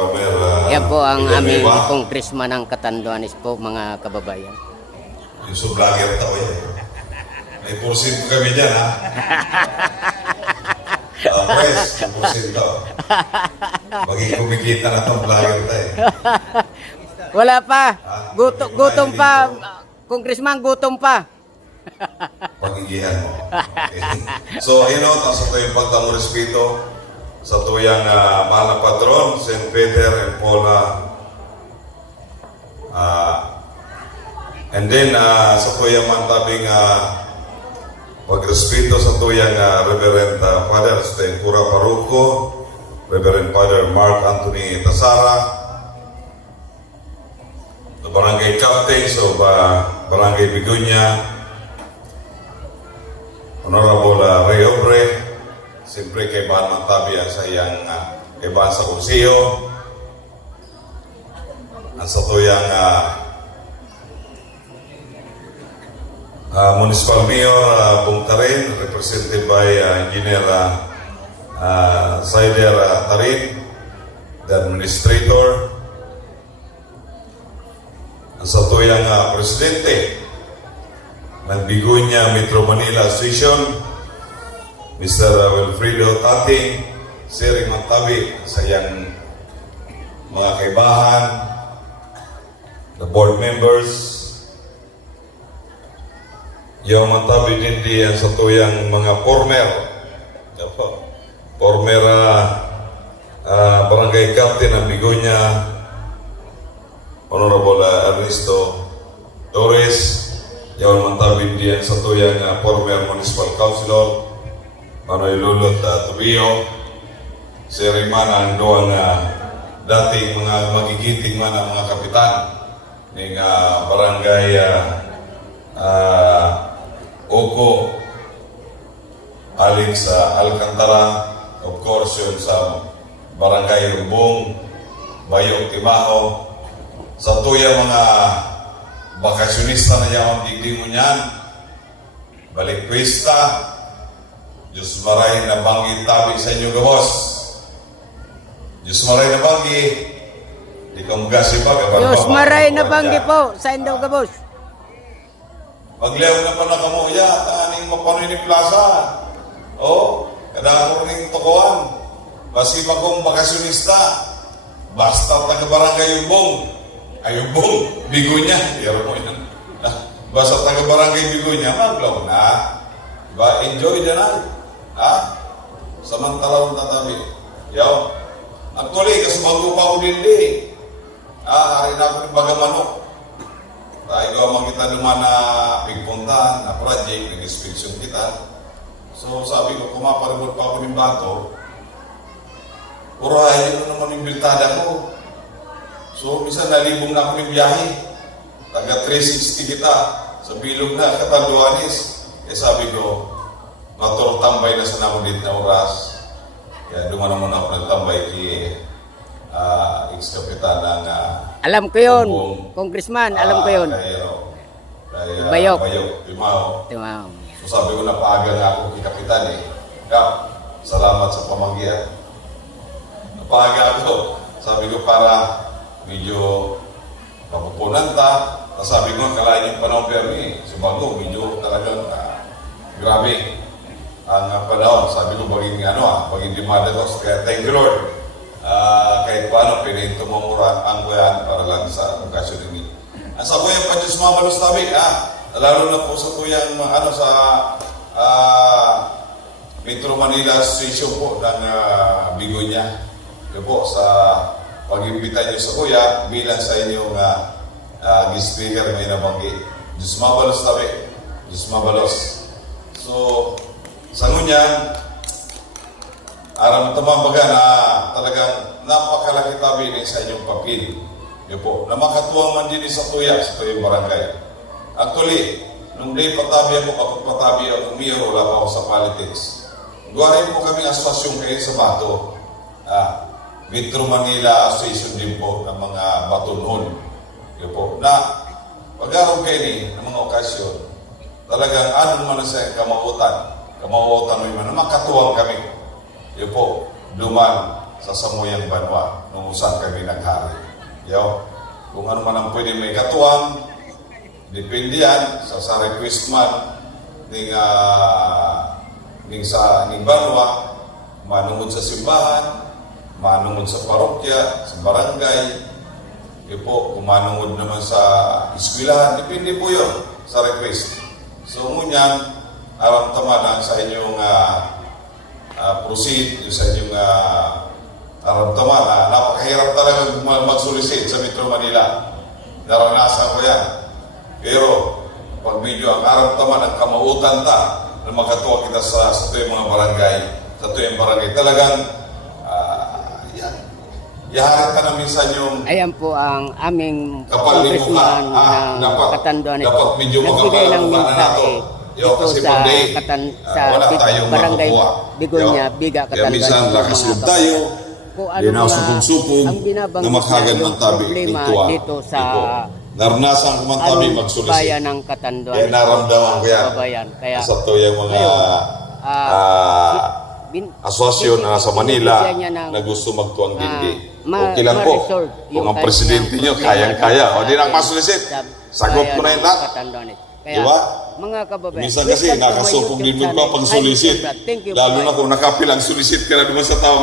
Romer. Yan po ang aming Villanueva. congressman ng Catanduanes po, mga kababayan. Yung vlogger tao yan. May porsin kami dyan, ha? Press, may porsin to. Maging kumikita na itong vlogger tayo. Wala pa. Gutom pa. Congressman, gutom pa. Pagigihan mo. Okay. So, sa tuyong pagdamo respeto sa tuyang mahal na patron, St. Peter and Paula. And then, sa tuyang mantabing pagrespeto sa tuyang Reverend Father Stencura Paruco, Reverend Father Mark Anthony Tasara, the Barangay Captains of Barangay Bigunya, Honorable Ray Obre, siyempre kay Bahan Mantabi ang sa iyang kay Bahan sa Konseyo, ang sa tuyang Municipal Mayor Bungtarin, represented by Engineer Saider Tarin, the Administrator, ang sa tuyang Presidente ng Bigunya Metro Manila Station, Mr. Wilfredo Tating, Sering Mantabi, sa iyang mga kaibahan, the board members, yung Mantabi din diyan sa tuyang mga former barangay captain ng Bigunya, Honorable Ernesto Torres, yung Mantabi diyan sa tuyang former municipal councilor, Manoy Lulot Tubio, si Rimana ang doang dating mga magigiting man ang mga kapitan ng barangay Oko, alin sa Alcantara, of course yun sa barangay Rubong, Bayog Timaho, sa tuyang mga bakasyonista na yung digdi mo niyan, balik pwesta, Diyos maray na banggi tabi sa inyo gabos. Diyos maray na banggi, di ka magasi pa. Diyos maray na banggi po sa inyo gabos. Maglew na pa na kamuya, taning mapanoy ni plaza. Kada ako rin tukuan. Basi pa kong bakasyonista, basta taga-barangay Yumbong. Ayubong, Bigunya, yaro mo yan. Basta taga-barangay Bigunya, maglaw na. Diba? Enjoy the night. Samantalang tatabi. Yaw. Actually, kasi bago pa ako din. Hari na ako ng bagamanok. Tayo ko makita naman na pigpuntahan, na project, nag-inspection kita. So sabi ko, kumaparabot pa ako ng bato. Urahin mo naman yung biltada ko. So, minsan nalibong na ako ng biyahe. Taga 360 kita. Sa bilog na, Catanduanes. Sabi ko, matulog-tambay na sa namulit na oras. Kaya duman naman ako nagtambay kay ex-kapitan ng Alam ko yun, Umbong. Congressman, alam ko yun. Kay Bayog. Timao. Wow. So sabi ko na paaga nga ako kay kapitan salamat sa pamanggihan. Napaaga ako. Sabi ko para medyo mapupunan ta. Sabi ko, kalahin yung panahon pero sumago, medyo talagang grabe ang panahon. Sabi ko, maging dimada ko. Kaya thank you Lord. Kahit paano, pinito mamura ang kuyan para lang sa okasyon ini. Ang sa kuyan pa Diyos mamalos tabi, lalo na po sa kuyan, sa Metro Manila Station po ng Bigunya. Ito po, sa pag-imbita nyo sa kuya, bilang sa inyong guest speaker, may nabanggi. Diyos mabalos tabi. Diyos mabalos. So, sa ngunyan, aram tamabaga na talagang napakalaki tabi sa inyong papel. Yun po, na makatuwang man din sa tuyang barangay. Actually, nung day patabi ako, kapag patabi ako, mayor, wala pa ako sa politics. Guwarin po kami asosasyon kayo sa Bato. Metro Manila Association din po ng mga Batonon. Yun po, na pag-araw kayo ng mga okasyon, talagang ano man sa kamautan mo man, na makatuwang kami. Yun po, duman, sa Samuyang Banwa nung saan kami naghari. Yo, kung ano man ang pwede may katuwang, depende yan sa request man ning Banwa, manungod sa simbahan, manungod sa parokya, sa barangay, po, kumanungod naman sa eskwelahan, depende po yun sa request. So, ngunyan, aram tama lang sa inyong proceed, yung sa inyong aram tama na napakahirap talaga mag-solicit sa Metro Manila. Naranasan ko yan. Pero, pag medyo ang aram tama ng kamautan ta, na magkatuwa kita sa tuyong mga barangay, sa tuyong barangay, talagang yaharin ka na minsan yung Ayan po ang aming kapal ni mukha. congressman ng Katanduan. Dapat medyo Nagbigay ng magkapal na nato. mensahe Yo, dito kasi sa, pag day, wala tayong barangay makukuha. Bigonya, Yo, Biga, kaya Katanduan. minsan lakaslog tayo, Kung ano di na mga supong-supong, ang binabanggit na makagad na yung ng tabi, problema ituwa. dito sa Naranasan ko man tabi anong magsulisit. bayan ng Katanduan. Kaya naramdaman ko yan. Kabayan. Kaya, Sa to yung mga asosasyon sa Manila binibigyan niya ng, na gusto magtuang dindi. ma- Okay lang po. ma-resolve Kung yung ang presidente kanyang nyo, problema kayang-kaya. O di na sa masulisit. Sagot ko na bayan yun ng lahat. Katanduan. Kaya, Diba? mga kababayan, Minsan please kasi come to my nakasupong YouTube din mo pa channel. pang Hi, sulisit. YouTube, Brad. Thank you. Lalo na Bye-bye. kung nakapilang sulisit ka na naman sa tao.